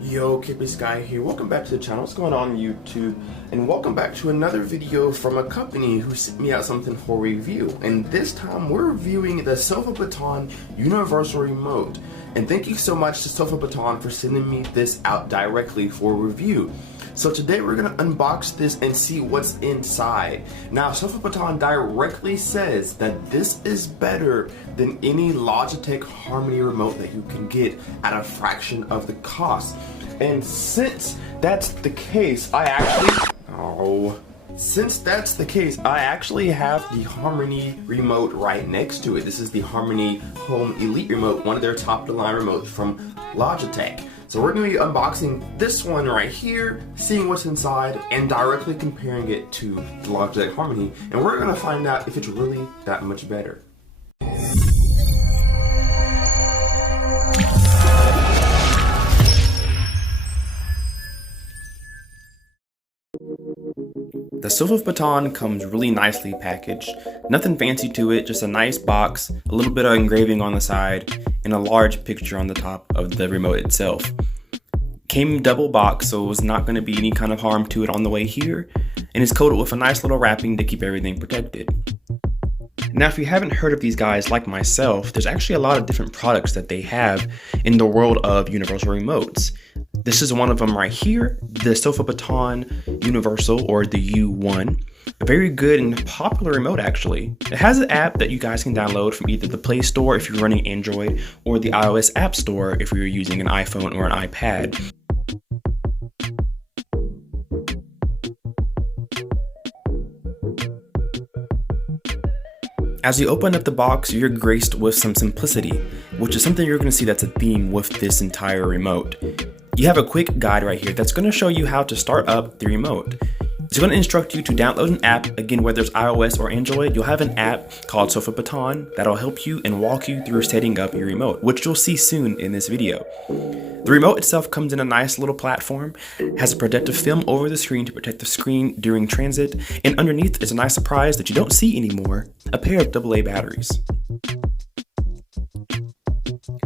Yo, Kpaceguy here. Welcome back to the channel. What's going on YouTube? And welcome back to another video from a company who sent me out something for review. And this time we're reviewing the Sofabaton Universal Remote. And thank you so much to Sofabaton for sending me this out directly for review. So today we're going to unbox this and see what's inside. Now, Sofabaton directly says that this is better than any Logitech Harmony remote that you can get at a fraction of the cost. And since that's the case, I actually have the Harmony remote right next to it. This is the Harmony Home Elite remote, one of their top-of-the-line remotes from Logitech. So we're going to be unboxing this one right here, seeing what's inside, and directly comparing it to the Logitech Harmony, and we're going to find out if it's really that much better. The Sofabaton comes really nicely packaged. Nothing fancy to it, just a nice box, a little bit of engraving on the side, and a large picture on the top of the remote itself. Came double box, so it was not going to be any kind of harm to it on the way here, and it's coated with a nice little wrapping to keep everything protected. Now, if you haven't heard of these guys like myself, there's actually a lot of different products that they have in the world of universal remotes. This is one of them right here, the Sofabaton Universal, or the U1. A very good and popular remote, actually. It has an app that you guys can download from either the Play Store if you're running Android, or the iOS App Store if you're using an iPhone or an iPad. As you open up the box, you're graced with some simplicity, which is something you're going to see that's a theme with this entire remote. You have a quick guide right here that's going to show you how to start up the remote. It's going to instruct you to download an app. Again, whether it's iOS or Android, you'll have an app called Sofabaton that'll help you and walk you through setting up your remote, which you'll see soon in this video. The remote itself comes in a nice little platform, has a protective film over the screen to protect the screen during transit, and underneath is a nice surprise that you don't see anymore, a pair of AA batteries.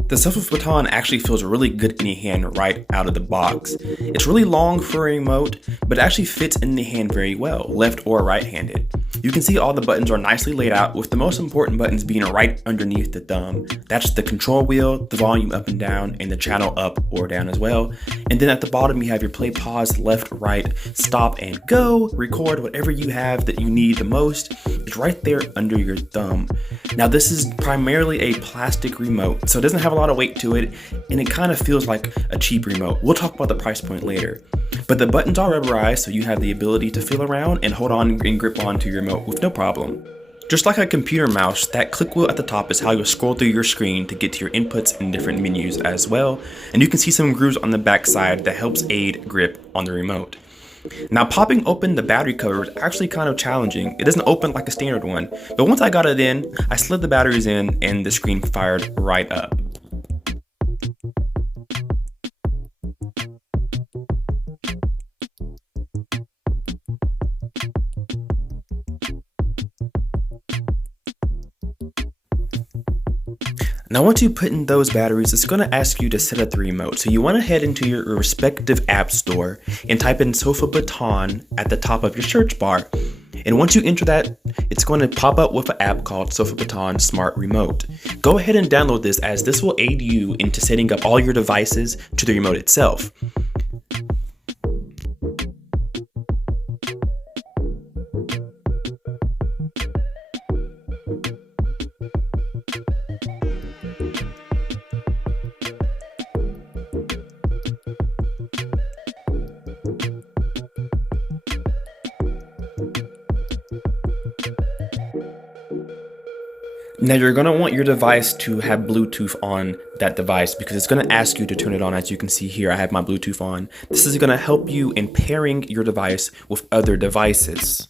The Sofabaton actually feels really good in the hand right out of the box. It's really long for a remote, but it actually fits in the hand very well, left or right-handed. You can see all the buttons are nicely laid out, with the most important buttons being right underneath the thumb. That's the control wheel, the volume up and down, and the channel up or down as well. And then at the bottom you have your play, pause, left, right, stop, and go, record, whatever you have that you need the most. It's right there under your thumb. Now, this is primarily a plastic remote, so it doesn't have a lot of weight to it, and it kind of feels like a cheap remote. We'll talk about the price point later. But the buttons are rubberized, so you have the ability to feel around and hold on and grip onto your remote with no problem. Just like a computer mouse, that click wheel at the top is how you'll scroll through your screen to get to your inputs and different menus as well. And you can see some grooves on the back side that helps aid grip on the remote. Now, popping open the battery cover is actually kind of challenging. It doesn't open like a standard one, but once I got it in, I slid the batteries in and the screen fired right up. Now, once you put in those batteries, it's going to ask you to set up the remote. So you want to head into your respective app store and type in Sofabaton at the top of your search bar. And once you enter that, it's going to pop up with an app called Sofabaton Smart Remote. Go ahead and download this, as this will aid you into setting up all your devices to the remote itself. Now, you're going to want your device to have Bluetooth on that device, because it's going to ask you to turn it on. As you can see here, I have my Bluetooth on. This is going to help you in pairing your device with other devices.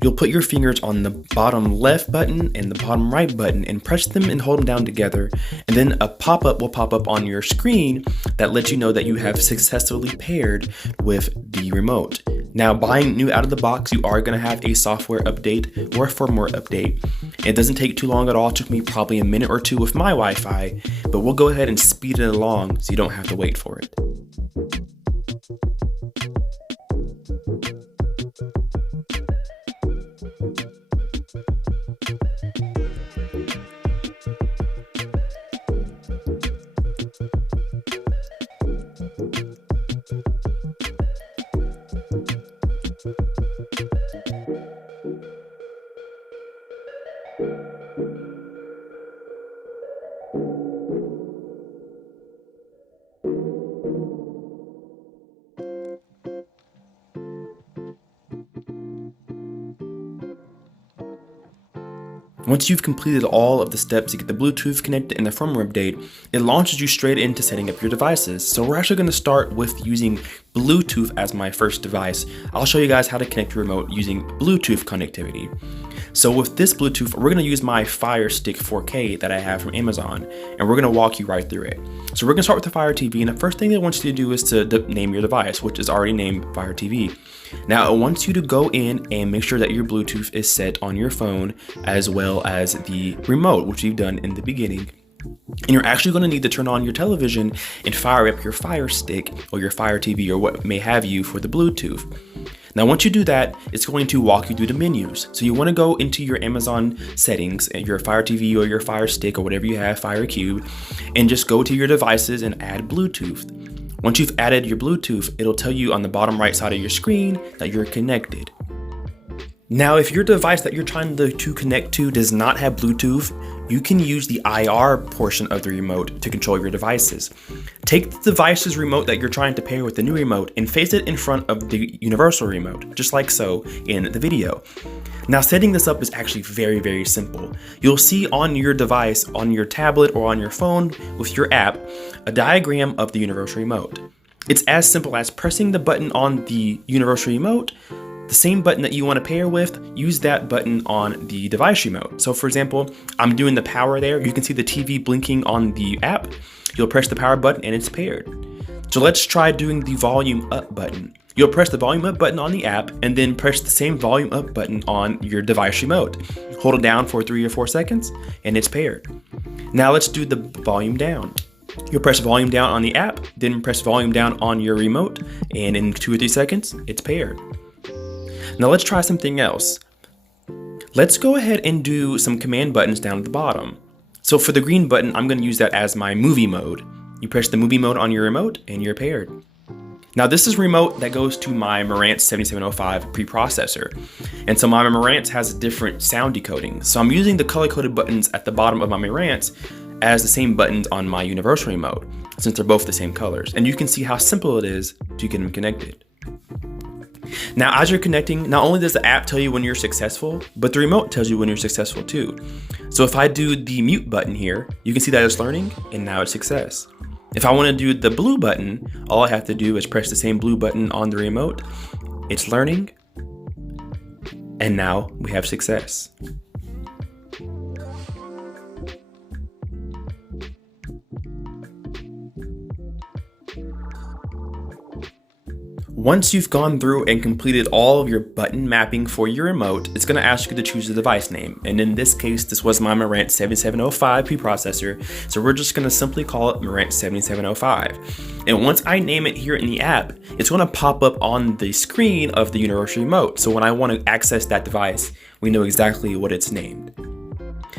You'll put your fingers on the bottom left button and the bottom right button and press them and hold them down together, and then a pop-up will pop up on your screen that lets you know that you have successfully paired with the remote. Now, buying new out of the box, you are going to have a software update or a firmware update. It doesn't take too long at all. It took me probably a minute or two with my Wi-Fi, but we'll go ahead and speed it along so you don't have to wait for it. Once you've completed all of the steps to get the Bluetooth connected and the firmware update, it launches you straight into setting up your devices. So we're actually going to start with using Bluetooth as my first device. I'll show you guys how to connect your remote using Bluetooth connectivity. So with this Bluetooth, we're going to use my Fire Stick 4K that I have from Amazon, and we're going to walk you right through it. So we're going to start with the Fire TV, and the first thing they want you to do is to name your device, which is already named Fire TV. Now it wants you to go in and make sure that your Bluetooth is set on your phone as well as the remote, which you've done in the beginning. And you're actually going to need to turn on your television and fire up your Fire Stick or your Fire TV or what may have you for the Bluetooth. Now once you do that, it's going to walk you through the menus. So you want to go into your Amazon settings and your Fire TV or your Fire Stick or whatever you have, Fire Cube, and just go to your devices and add Bluetooth. Once you've added your Bluetooth, it'll tell you on the bottom right side of your screen that you're connected. Now, if your device that you're trying to connect to does not have Bluetooth, you can use the IR portion of the remote to control your devices. Take the device's remote that you're trying to pair with the new remote and face it in front of the universal remote, just like so in the video. Now, setting this up is actually very, very simple. You'll see on your device, on your tablet or on your phone with your app, a diagram of the universal remote. It's as simple as pressing the button on the universal remote, the same button that you want to pair with, use that button on the device remote. So for example, I'm doing the power there. You can see the TV blinking on the app. You'll press the power button and it's paired. So let's try doing the volume up button. You'll press the volume up button on the app and then press the same volume up button on your device remote. Hold it down for 3 or 4 seconds and it's paired. Now let's do the volume down. You'll press volume down on the app, then press volume down on your remote, and in 2 or 3 seconds, it's paired. Now let's try something else. Let's go ahead and do some command buttons down at the bottom. So for the green button, I'm going to use that as my movie mode. You press the movie mode on your remote and you're paired. Now this is remote that goes to my Marantz 7705 preprocessor. And so my Marantz has a different sound decoding. So I'm using the color-coded buttons at the bottom of my Marantz as the same buttons on my universal remote, since they're both the same colors. And you can see how simple it is to get them connected. Now, as you're connecting, not only does the app tell you when you're successful, but the remote tells you when you're successful too. So if I do the mute button here, you can see that it's learning and now it's success. If I want to do the blue button, all I have to do is press the same blue button on the remote. It's learning, and now we have success. Once you've gone through and completed all of your button mapping for your remote, it's going to ask you to choose a device name. And in this case, this was my Marantz 7705 preprocessor, so we're just going to simply call it Marantz 7705. And once I name it here in the app, it's going to pop up on the screen of the universal remote. So when I want to access that device, we know exactly what it's named.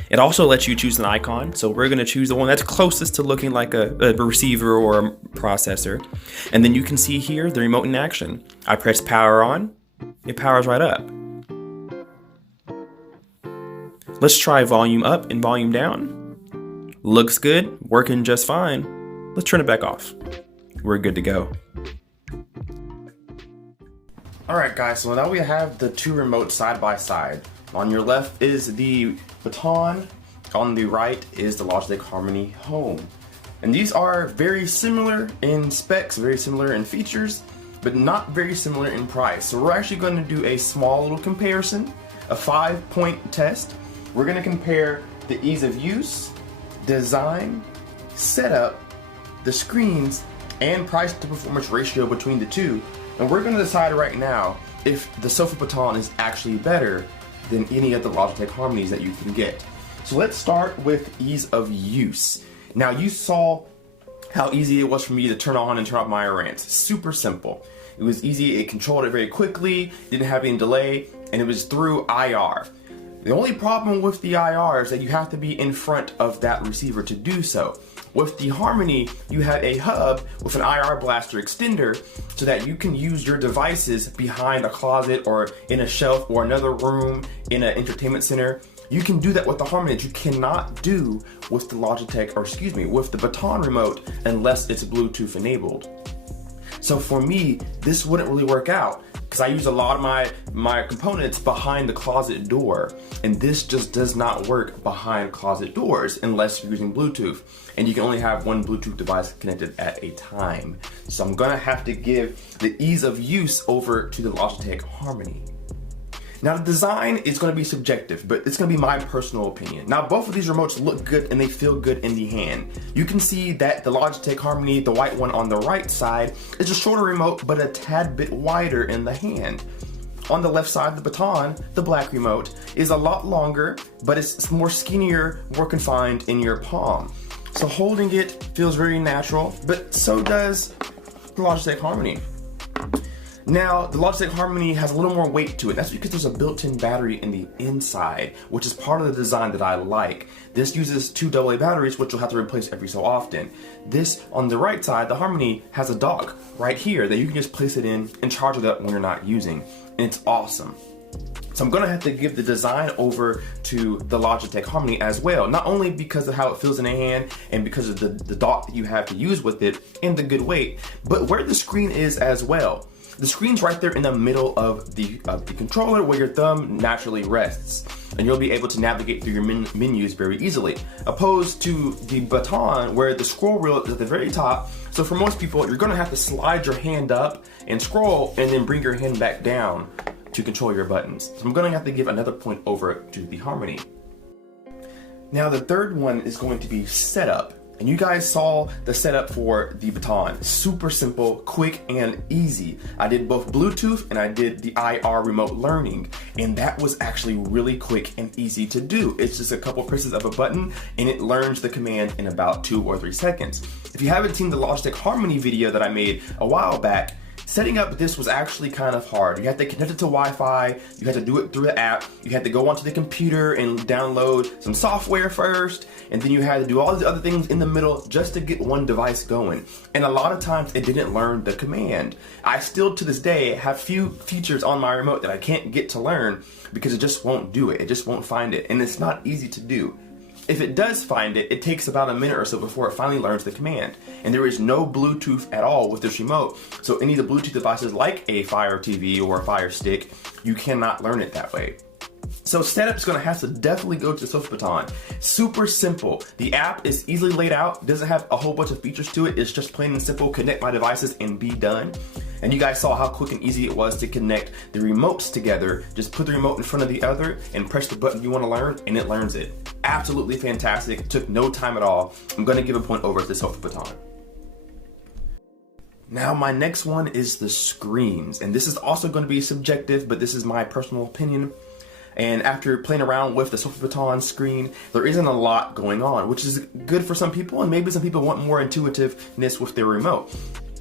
It also lets you choose an icon, so we're going to choose the one that's closest to looking like a receiver or a processor. And then you can see here the remote in action. I press power on, it powers right up. Let's try volume up and volume down. Looks good, working just fine. Let's turn it back off. We're good to go. Alright guys, so now we have the two remotes side by side. On your left is the Baton, on the right is the Logitech Harmony Home. And these are very similar in specs, very similar in features, but not very similar in price. So we're actually going to do a small little comparison, a 5-point test. We're going to compare the ease of use, design, setup, the screens, and price to performance ratio between the two. And we're going to decide right now if the Sofabaton is actually better than any of the Logitech Harmonies that you can get. So let's start with ease of use. Now you saw how easy it was for me to turn on and turn off my Marantz. Super simple. It was easy, it controlled it very quickly, didn't have any delay, and it was through IR. The only problem with the IR is that you have to be in front of that receiver to do so. With the Harmony, you have a hub with an IR blaster extender so that you can use your devices behind a closet or in a shelf or another room in an entertainment center. You can do that with the Harmony that you cannot do with the Logitech, or excuse me, with the Baton remote unless it's Bluetooth enabled. So for me, this wouldn't really work out because I use a lot of my components behind the closet door, and this just does not work behind closet doors unless you're using Bluetooth, and you can only have one Bluetooth device connected at a time. So I'm gonna have to give the ease of use over to the Logitech Harmony. Now the design is going to be subjective, but it's going to be my personal opinion. Now both of these remotes look good and they feel good in the hand. You can see that the Logitech Harmony, the white one on the right side, is a shorter remote but a tad bit wider in the hand. On the left side, the Baton, the black remote, is a lot longer, but it's more skinnier, more confined in your palm. So holding it feels very natural, but so does the Logitech Harmony. Now, the Logitech Harmony has a little more weight to it. That's because there's a built-in battery in the inside, which is part of the design that I like. This uses 2 AA batteries, which you'll have to replace every so often. This, on the right side, the Harmony has a dock right here that you can just place it in and charge it up when you're not using. And it's awesome. So I'm gonna have to give the design over to the Logitech Harmony as well, not only because of how it feels in the hand and because of the dock that you have to use with it and the good weight, but where the screen is as well. The screen's right there in the middle of the controller where your thumb naturally rests, and you'll be able to navigate through your menus very easily, opposed to the Baton where the scroll wheel is at the very top. So for most people, you're gonna have to slide your hand up and scroll and then bring your hand back down to control your buttons. So I'm gonna have to give another point over to the Harmony. Now the third one is going to be setup. And you guys saw the setup for the Baton. Super simple, quick, and easy. I did both Bluetooth and I did the IR remote learning, and that was actually really quick and easy to do. It's just a couple presses of a button and it learns the command in about 2 or 3 seconds. If you haven't seen the Logitech Harmony video that I made a while back, setting up this was actually kind of hard. You had to connect it to Wi-Fi, you had to do it through the app, you had to go onto the computer and download some software first, and then you had to do all these other things in the middle just to get one device going. And a lot of times it didn't learn the command. I still to this day have few features on my remote that I can't get to learn because it just won't do it. It just won't find it, and it's not easy to do. If it does find it, it takes about a minute or so before it finally learns the command. And there is no Bluetooth at all with this remote. So any of the Bluetooth devices like a Fire TV or a Fire Stick, you cannot learn it that way. So setup's gonna have to definitely go to the Sofabaton. Super simple. The app is easily laid out, doesn't have a whole bunch of features to it. It's just plain and simple, connect my devices and be done. And you guys saw how quick and easy it was to connect the remotes together. Just put the remote in front of the other and press the button you wanna learn and it learns it. Absolutely fantastic, it took no time at all. I'm gonna give a point over to the Sofabaton. Now my next one is the screens, and this is also gonna be subjective, but this is my personal opinion. And after playing around with the Sofabaton screen, there isn't a lot going on, which is good for some people, and maybe some people want more intuitiveness with their remote.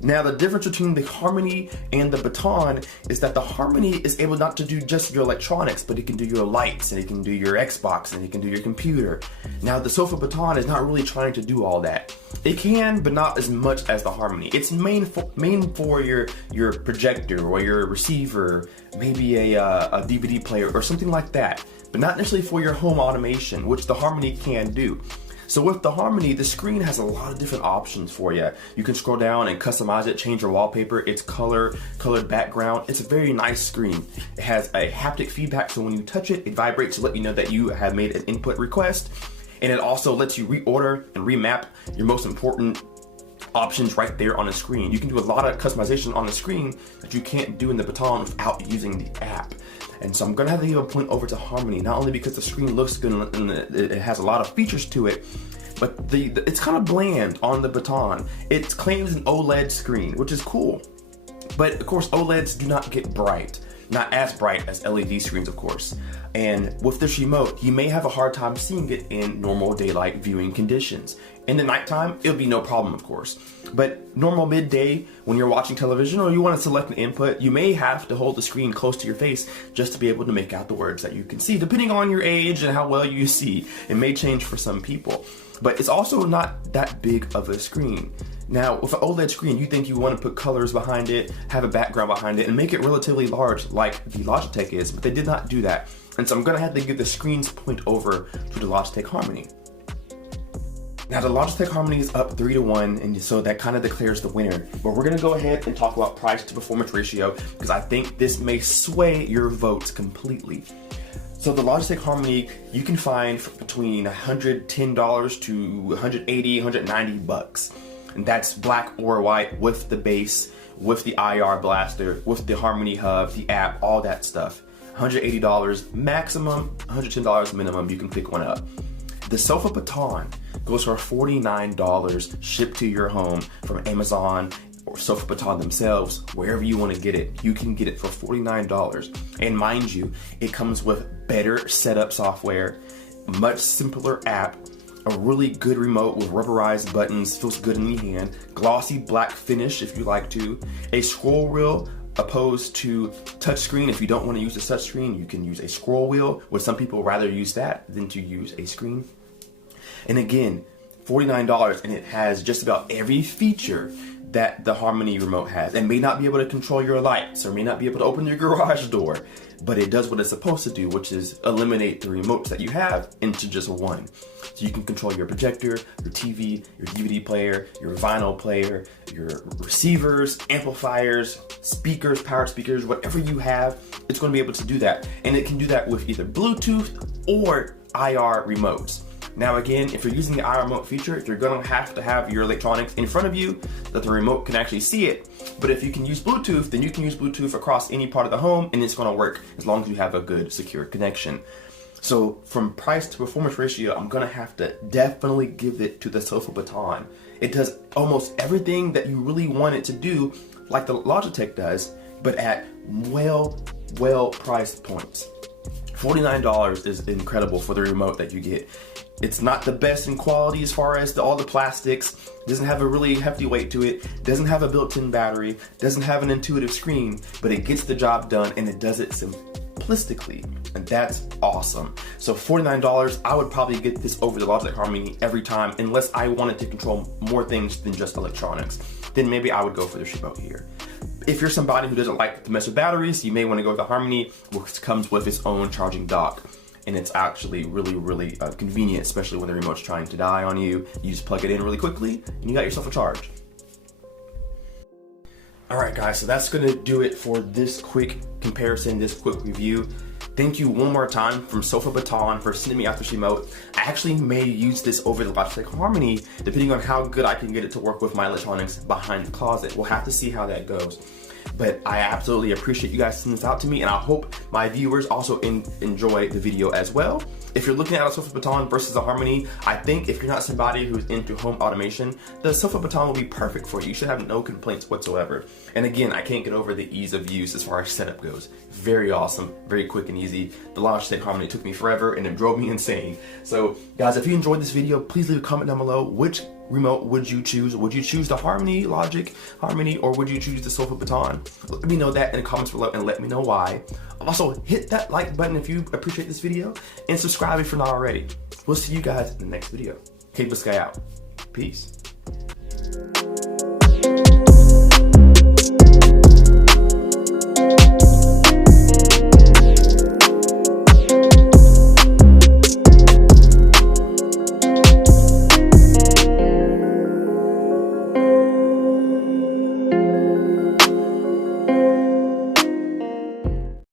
Now the difference between the Harmony and the Baton is that the Harmony is able not to do just your electronics, but it can do your lights, and it can do your Xbox, and it can do your computer. Now the Sofabaton is not really trying to do all that. It can, but not as much as the Harmony. It's main for your projector or your receiver, maybe a DVD player or something like that, but not necessarily for your home automation, which the Harmony can do. So with the Harmony, the screen has a lot of different options for you. You can scroll down and customize it, change your wallpaper, its colored background. It's a very nice screen. It has a haptic feedback, so when you touch it, it vibrates to let you know that you have made an input request. And it also lets you reorder and remap your most important options right there on the screen. You can do a lot of customization on the screen that you can't do in the Baton without using the app. And so I'm gonna have to give a point over to Harmony, not only because the screen looks good and it has a lot of features to it, but it's kind of bland on the Baton. It claims an OLED screen, which is cool. But of course, OLEDs do not get bright. not as bright as LED screens, of course. And with this remote, you may have a hard time seeing it in normal daylight viewing conditions. In the nighttime, it'll be no problem, of course. But normal midday, when you're watching television or you want to select an input, you may have to hold the screen close to your face just to be able to make out the words that you can see. Depending on your age and how well you see, it may change for some people. But it's also not that big of a screen. Now, with an OLED screen, you think you want to put colors behind it, have a background behind it, and make it relatively large like the Logitech is, but they did not do that. And so I'm gonna have to give the screen's point over to the Logitech Harmony. Now the Logitech Harmony is up 3-1, and so that kind of declares the winner. But we're gonna go ahead and talk about price to performance ratio, because I think this may sway your votes completely. So the Logitech Harmony, you can find between $110 to $180, $190. And that's black or white with the base, with the IR blaster, with the Harmony hub, the app, all that stuff. $180 maximum, $110 minimum, you can pick one up. The Sofabaton goes for $49 shipped to your home from Amazon or Sofabaton themselves, wherever you want to get it. You can get it for $49. And mind you, it comes with better setup software, much simpler app, a really good remote with rubberized buttons, feels good in the hand, glossy black finish if you like to, a scroll wheel opposed to touchscreen. If you don't want to use a touchscreen, you can use a scroll wheel, where some people rather use that than to use a screen. And again, $49, and it has just about every feature that the Harmony remote has. It may not be able to control your lights or may not be able to open your garage door, but it does what it's supposed to do, which is eliminate the remotes that you have into just one. So you can control your projector, your TV, your DVD player, your vinyl player, your receivers, amplifiers, speakers, power speakers, whatever you have, it's going to be able to do that. And it can do that with either Bluetooth or IR remotes. Now again, if you're using the IR remote feature, you're going to have your electronics in front of you that the remote can actually see it. But if you can use Bluetooth, then you can use Bluetooth across any part of the home and it's going to work as long as you have a good secure connection. So from price to performance ratio, I'm going to have to definitely give it to the Sofabaton. It does almost everything that you really want it to do, like the Logitech does, but at well priced points. $49 is incredible for the remote that you get. It's not the best in quality as far as all the plastics, doesn't have a really hefty weight to it, doesn't have a built-in battery, doesn't have an intuitive screen, but it gets the job done and it does it simplistically, and that's awesome. So $49, I would probably get this over the Logitech Harmony every time, unless I wanted to control more things than just electronics. Then maybe I would go for this remote here. If you're somebody who doesn't like to mess with batteries, you may want to go with the Harmony, which comes with its own charging dock. And it's actually really convenient, especially when the remote's trying to die on you. You just plug it in really quickly and you got yourself a charge. Alright guys, so that's gonna do it for this quick comparison, this quick review. Thank you one more time from Sofabaton for sending me out this remote. I actually may use this over the Logitech Harmony, depending on how good I can get it to work with my electronics behind the closet. We'll have to see how that goes. But I absolutely appreciate you guys sending this out to me, and I hope my viewers also enjoy the video as well. If you're looking at a Sofabaton versus a Harmony, I think if you're not somebody who's into home automation, the Sofabaton will be perfect for you. You should have no complaints whatsoever. And again, I can't get over the ease of use as far as setup goes. Very awesome, very quick and easy. The Logitech Harmony took me forever and it drove me insane. So guys, if you enjoyed this video, please leave a comment down below. Which remote would you choose? Would you choose the Harmony, Logic Harmony, or would you choose the Sofabaton? Let me know that in the comments below and let me know why. Also, hit that like button if you appreciate this video, and subscribe if you're not already. We'll see you guys in the next video. Kpaceguy out. Peace.